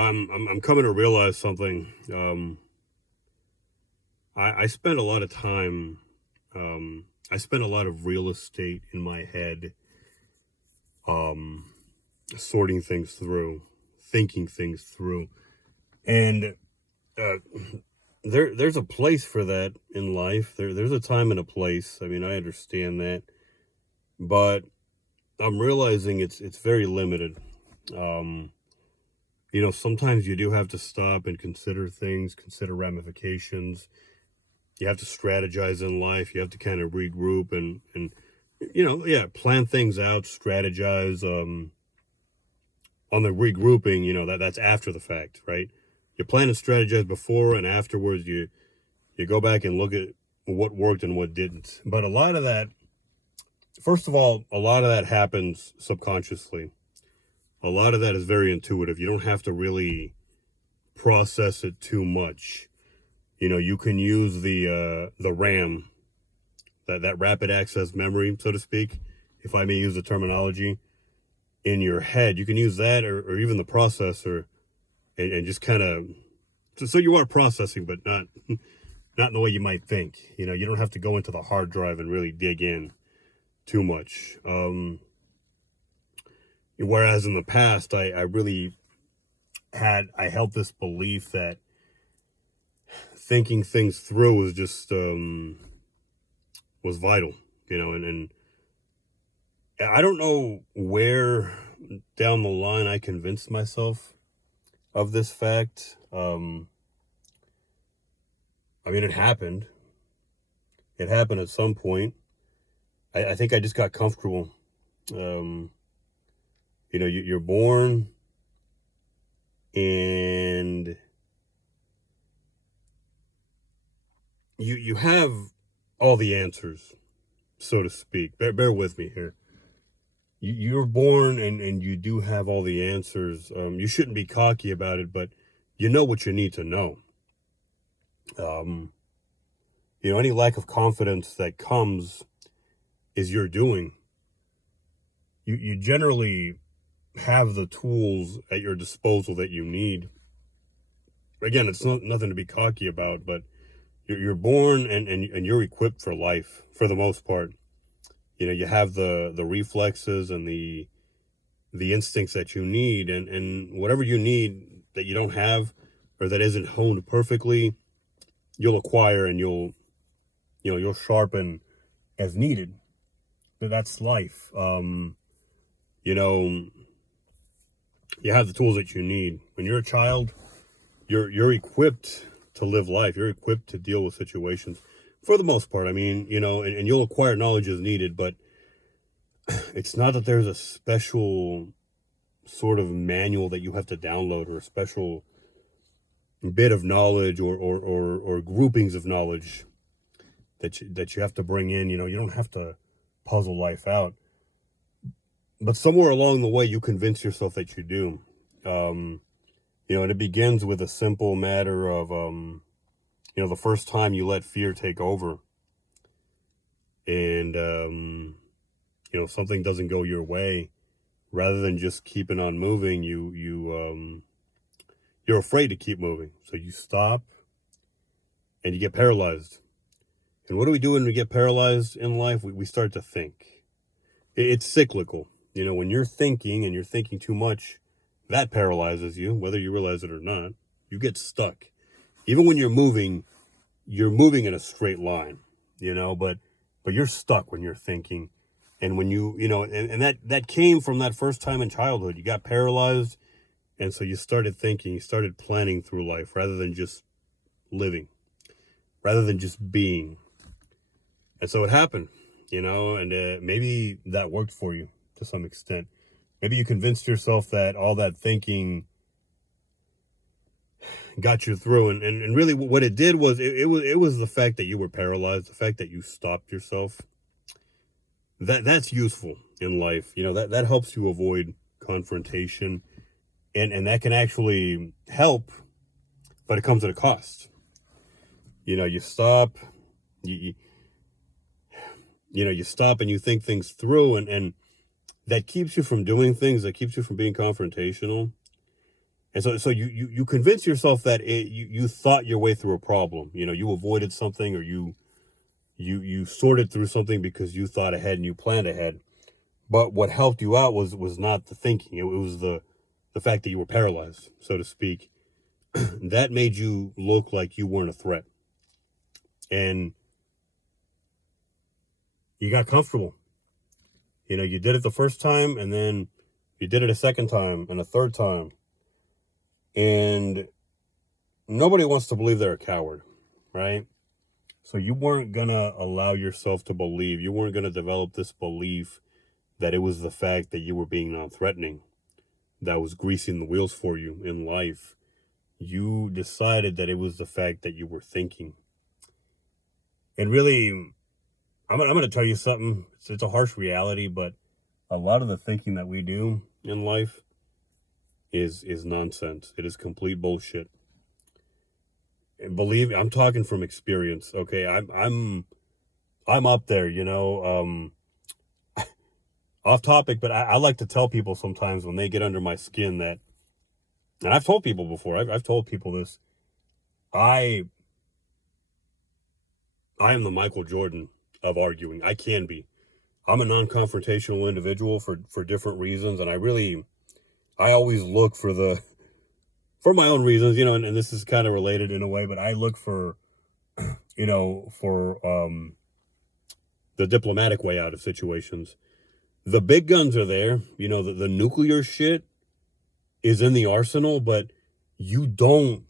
I'm coming to realize something. I spent a lot of time. I spent a lot of real estate in my head, um, sorting things through, thinking things through, and uh, there's a place for that in life. There's a time and a place. I mean, I understand that, but I'm realizing it's very limited. Um, Sometimes you do have to stop and consider things, consider ramifications. You have to strategize in life. You have to kind of regroup and plan things out, strategize. On the regrouping, that's after the fact, right? You plan and strategize before, and afterwards you go back and look at what worked and what didn't. But a lot of that, first of all, a lot of that happens subconsciously. A lot of that is very intuitive. You don't have to really process it too much. You can use the RAM, that rapid access memory, so to speak, if I may use the terminology, in your head. You can use that, or even the processor, and just kind of, so you are processing, but not in the way you might think. You don't have to go into the hard drive and really dig in too much. Whereas in the past, I really I held this belief that thinking things through was just was vital, and I don't know where down the line I convinced myself of this fact. I mean, it happened. It happened at some point. I think I just got comfortable. Um, you're born, and you have all the answers, so to speak. Bear with me here. You're born, and you do have all the answers. You shouldn't be cocky about it, but you know what you need to know. Any lack of confidence that comes is your doing. You generally have the tools at your disposal that you need. Again, it's nothing to be cocky about, but you're born, and you're equipped for life for the most part. You have the reflexes and the instincts that you need, and whatever you need that you don't have, or that isn't honed perfectly, you'll acquire, and you'll sharpen as needed. That's life. You have the tools that you need. When you're a child, you're equipped to live life. You're equipped to deal with situations for the most part. I mean, and you'll acquire knowledge as needed, but it's not that there's a special sort of manual that you have to download, or a special bit of knowledge, or groupings of knowledge that you have to bring in. You don't have to puzzle life out, but somewhere along the way you convince yourself that you do. And it begins with a simple matter of the first time you let fear take over, and something doesn't go your way. Rather than just keeping on moving, you're afraid to keep moving, so you stop, and you get paralyzed. And what do we do when we get paralyzed in life? We start to think. It's cyclical. When you're thinking, and you're thinking too much, that paralyzes you, whether you realize it or not. You get stuck. Even when you're moving in a straight line, but you're stuck when you're thinking. And when and that came from that first time in childhood. You got paralyzed, and so you started thinking, you started planning through life, rather than just living, rather than just being. And so it happened, and maybe that worked for you to some extent. Maybe you convinced yourself that all that thinking got you through, and really what it did was it was the fact that you were paralyzed, the fact that you stopped yourself. That's useful in life. That helps you avoid confrontation, and that can actually help, but it comes at a cost. You stop, you you stop, and you think things through, and that keeps you from doing things, that keeps you from being confrontational. And so you convince yourself that you thought your way through a problem. You know, you avoided something, or you sorted through something because you thought ahead and you planned ahead. But what helped you out was not the thinking. It was the fact that you were paralyzed, so to speak. That made you look like you weren't a threat. And you got comfortable. You know, you did it the first time, and then you did it a second time and a third time. And nobody wants to believe they're a coward, right? So you weren't going to allow yourself to believe, you weren't going to develop this belief that it was the fact that you were being non-threatening that was greasing the wheels for you in life. You decided that it was the fact that you were thinking. And really, I'm going to tell you something. It's a harsh reality, but a lot of the thinking that we do in life is nonsense. It is complete bullshit. And believe me, I'm talking from experience. Okay, I'm up there, you know. Off topic, but I like to tell people sometimes when they get under my skin that, and I've told people before, I've told people this, I am the Michael Jordan of arguing. I can be. I'm a non-confrontational individual for different reasons, and I always look for my own reasons, you know, and this is kind of related in a way, but I look for, you know, for the diplomatic way out of situations. The big guns are there, you know, the nuclear shit is in the arsenal, but you don't,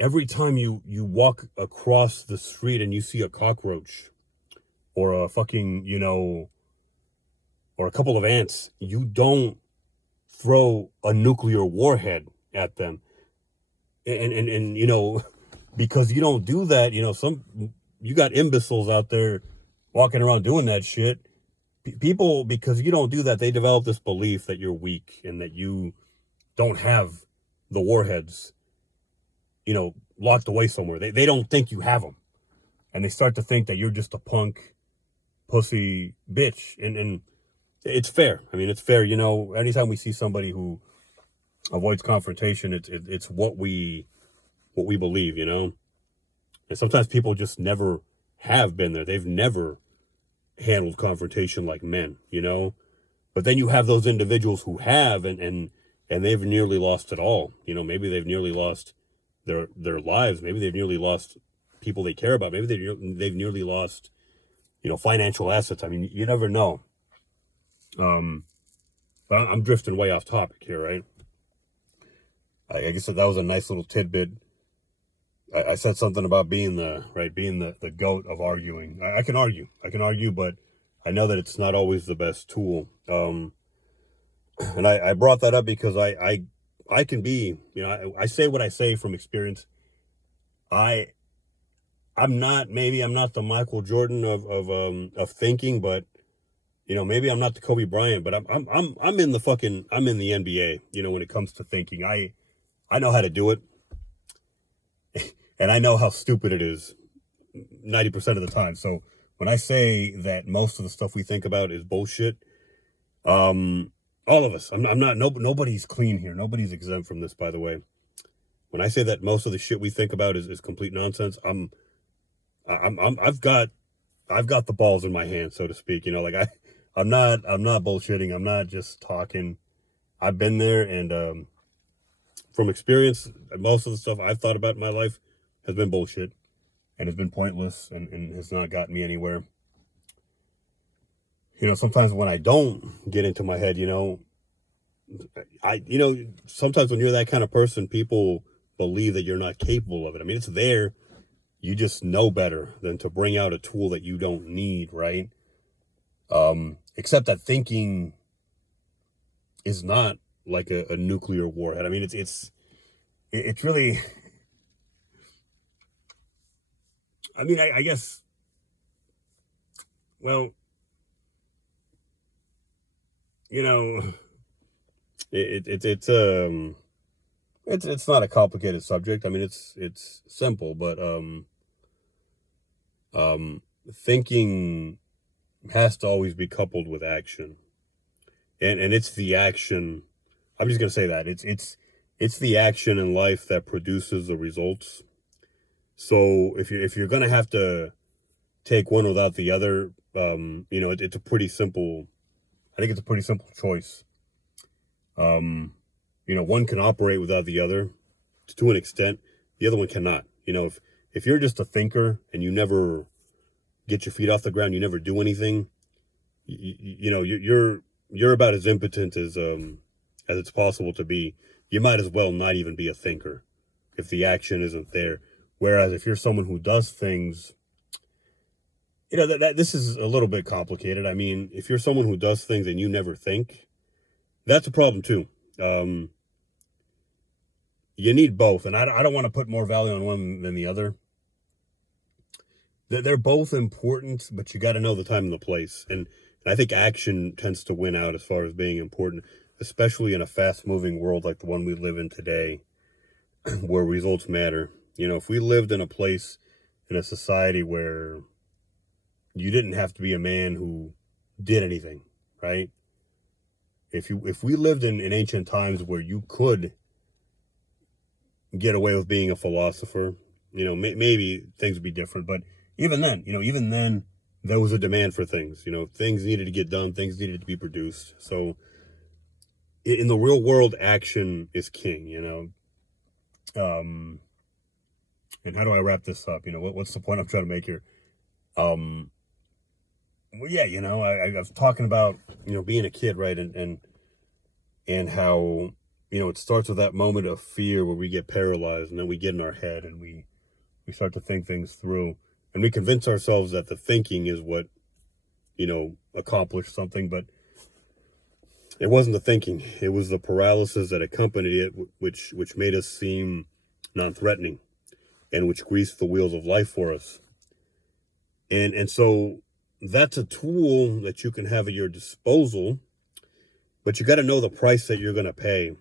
every time you walk across the street and you see a cockroach or a fucking, you know, or a couple of ants, you don't throw a nuclear warhead at them. And you know, because you don't do that, you know, you got imbeciles out there walking around doing that shit. People, because you don't do that, they develop this belief that you're weak and that you don't have the warheads, you know, locked away somewhere. They don't think you have them. And they start to think that you're just a punk, pussy bitch. And it's fair. I mean, it's fair. You know, anytime we see somebody who avoids confrontation, it's what we believe, you know. And sometimes people just never have been there. They've never handled confrontation like men, you know. But then you have those individuals who have, and they've nearly lost it all. You know, maybe they've nearly lost their lives. Maybe they've nearly lost people they care about. Maybe they've nearly lost, you know, financial assets. I mean, you never know. But I'm drifting way off topic here, right? I guess that was a nice little tidbit. I said something about being the goat of arguing. I can argue, but I know that it's not always the best tool. And I brought that up because I can be, you know, I say what I say from experience. I'm not the Michael Jordan of thinking, but you know, maybe I'm not the Kobe Bryant, but I'm in the NBA, you know, when it comes to thinking. I know how to do it. And I know how stupid it is 90% of the time. So when I say that most of the stuff we think about is bullshit, all of us, nobody's clean here. Nobody's exempt from this, by the way. When I say that most of the shit we think about is complete nonsense, I've got the balls in my hand, so to speak. You know, like I'm not bullshitting. I'm not just talking. I've been there, and from experience, most of the stuff I've thought about in my life has been bullshit and has been pointless and has not gotten me anywhere. You know, sometimes when I don't get into my head, you know, sometimes when you're that kind of person, people believe that you're not capable of it. I mean, it's there. You just know better than to bring out a tool that you don't need, right? Except that thinking is not like a nuclear warhead. I mean, it's really, I mean, I guess, well, you know, it's not a complicated subject. I mean, it's simple, but thinking has to always be coupled with action, and it's the action I'm just gonna say that it's the action in life that produces the results. So if you're gonna have to take one without the other, it's a pretty simple. I think it's a pretty simple choice. One can operate without the other to an extent. The other one cannot. If you're just a thinker and you never get your feet off the ground, you never do anything. You're about as impotent as it's possible to be. You might as well not even be a thinker if the action isn't there. Whereas if you're someone who does things, that this is a little bit complicated. I mean, if you're someone who does things and you never think, that's a problem too. You need both, and I don't want to put more value on one than the other. They're both important, but you got to know the time and the place. And I think action tends to win out as far as being important, especially in a fast-moving world like the one we live in today, where results matter. If we lived in a place, in a society where you didn't have to be a man who did anything, right? If we lived in ancient times where you could get away with being a philosopher, maybe things would be different. But even then, there was a demand for things. Things needed to get done, things needed to be produced. So in the real world, action is king. And how do I wrap this up? What's the point I'm trying to make here? Well, yeah, I was talking about, being a kid, right? And how, it starts with that moment of fear where we get paralyzed, and then we get in our head and we start to think things through, and we convince ourselves that the thinking is what, accomplished something. But it wasn't the thinking. It was the paralysis that accompanied it, which made us seem non-threatening and which greased the wheels of life for us. And so that's a tool that you can have at your disposal, but you got to know the price that you're going to pay.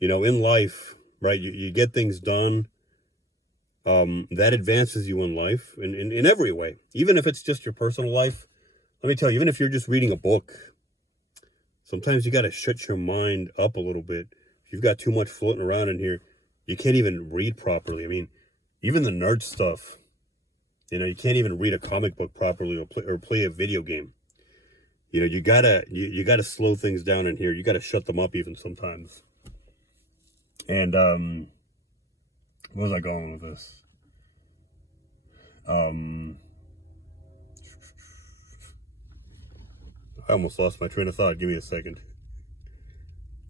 In life, right, you get things done that advances you in life in every way, even if it's just your personal life. Let me tell you, even if you're just reading a book, sometimes you got to shut your mind up a little bit. If you've got too much floating around in here, you can't even read properly. I mean, even the nerd stuff, you can't even read a comic book properly or play a video game. You gotta slow things down in here. You gotta shut them up even sometimes. And where was I going with this? I almost lost my train of thought. Give me a second.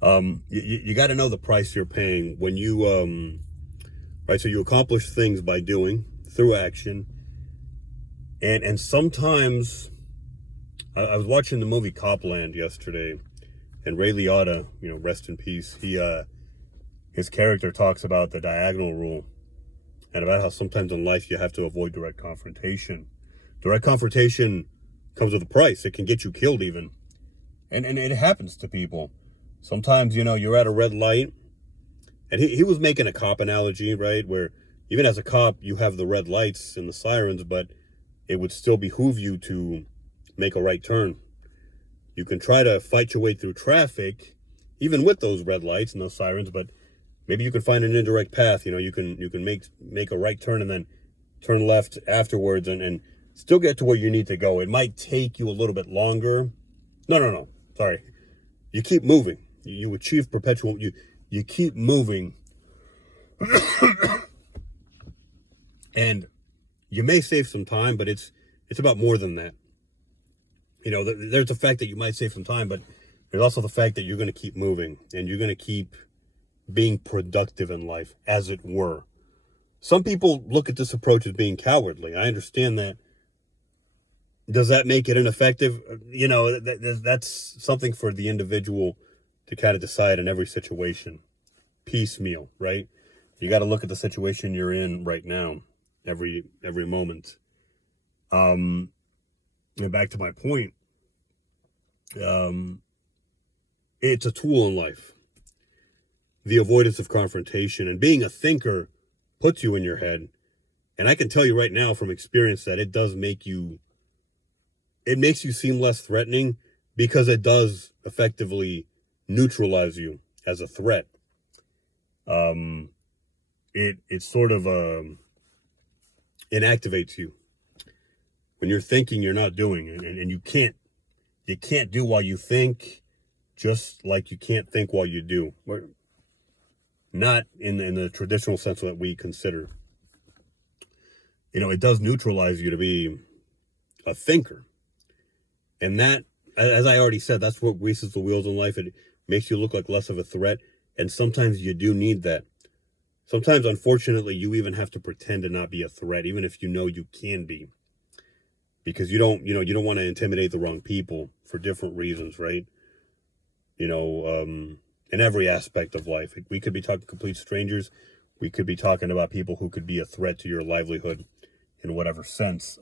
You got to know the price you're paying when you right. So you accomplish things by doing through action, and sometimes I was watching the movie Copland yesterday, and Ray Liotta, rest in peace. His character talks about the diagonal rule and about how sometimes in life you have to avoid direct confrontation. Direct confrontation comes with a price. It can get you killed even. And it happens to people. Sometimes, you're at a red light. And he was making a cop analogy, right? Where even as a cop, you have the red lights and the sirens, but it would still behoove you to make a right turn. You can try to fight your way through traffic, even with those red lights and those sirens, but maybe you can find an indirect path. You can make a right turn and then turn left afterwards and still get to where you need to go. It might take you a little bit longer. No. Sorry. You keep moving. You achieve perpetual. You keep moving. And you may save some time, but it's about more than that. There's the fact that you might save some time, but there's also the fact that you're going to keep moving and you're going to keep being productive in life, as it were. Some people look at this approach as being cowardly. I understand that. Does that make it ineffective? That's something for the individual to kind of decide in every situation. Piecemeal, right? You got to look at the situation you're in right now, every moment. And back to my point, it's a tool in life. The avoidance of confrontation and being a thinker puts you in your head. And I can tell you right now from experience that it makes you seem less threatening because it does effectively neutralize you as a threat. It sort of inactivates you. When you're thinking, you're not doing, and you can't do while you think, just like you can't think while you do. Not in the traditional sense that we consider. It does neutralize you to be a thinker. And that, as I already said, that's what greases the wheels in life. It makes you look like less of a threat. And sometimes you do need that. Sometimes, unfortunately, you even have to pretend to not be a threat, even if you know you can be. Because you don't want to intimidate the wrong people for different reasons, right? In every aspect of life. We could be talking complete strangers. We could be talking about people who could be a threat to your livelihood in whatever sense.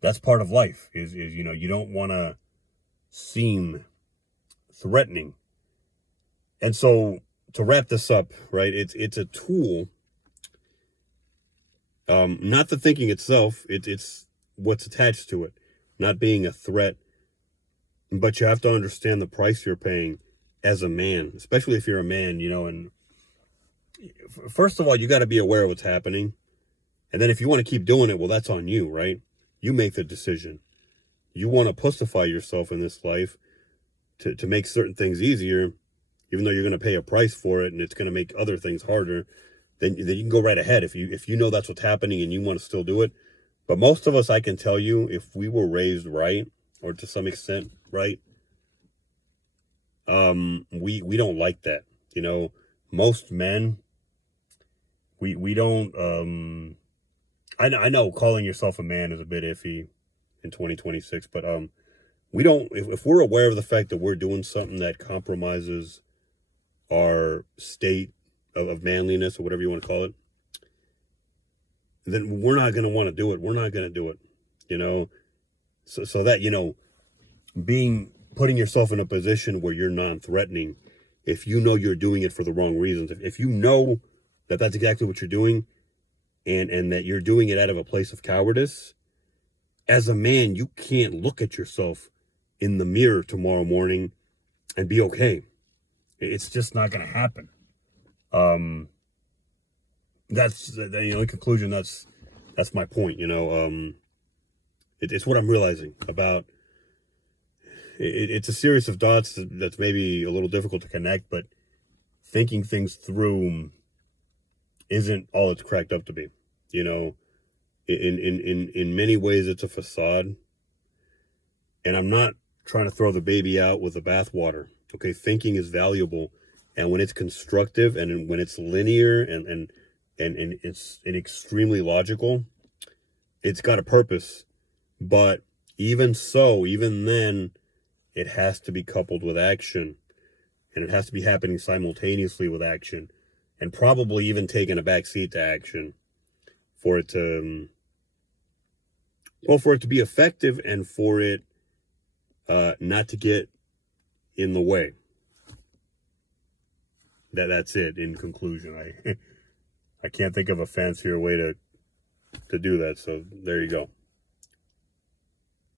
That's part of life, is you don't want to seem threatening. And so, to wrap this up, right, it's a tool, not the thinking itself, it's what's attached to it, not being a threat, but you have to understand the price you're paying as a man, especially if you're a man, and first of all, you got to be aware of what's happening, and then if you want to keep doing it, well, that's on you, right? You make the decision. You want to pussify yourself in this life to make certain things easier, even though you're going to pay a price for it and it's going to make other things harder, then you can go right ahead if you know that's what's happening and you want to still do it. But most of us, I can tell you, if we were raised right, or to some extent right, we don't like that. Most men, we don't, I know calling yourself a man is a bit iffy in 2026, but we don't, if we're aware of the fact that we're doing something that compromises our state of manliness, or whatever you want to call it, then we're not going to want to do it. We're not going to do it, so that, putting yourself in a position where you're non-threatening, if you know you're doing it for the wrong reasons, if you know that that's exactly what you're doing, and that you're doing it out of a place of cowardice, as a man, you can't look at yourself in the mirror tomorrow morning and be okay. It's just not going to happen. That's, in conclusion, that's my point, it's what I'm realizing about it's a series of dots that's maybe a little difficult to connect, but thinking things through isn't all it's cracked up to be. In many ways, it's a facade, and I'm not trying to throw the baby out with the bathwater. Okay, thinking is valuable, and when it's constructive, and when it's linear, and it's extremely logical, it's got a purpose. But even so, even then, it has to be coupled with action, and it has to be happening simultaneously with action, and probably even taking a back seat to action for it to, for it to be effective, and for it not to get in the way. That's it. In conclusion, I can't think of a fancier way to do that. So there you go.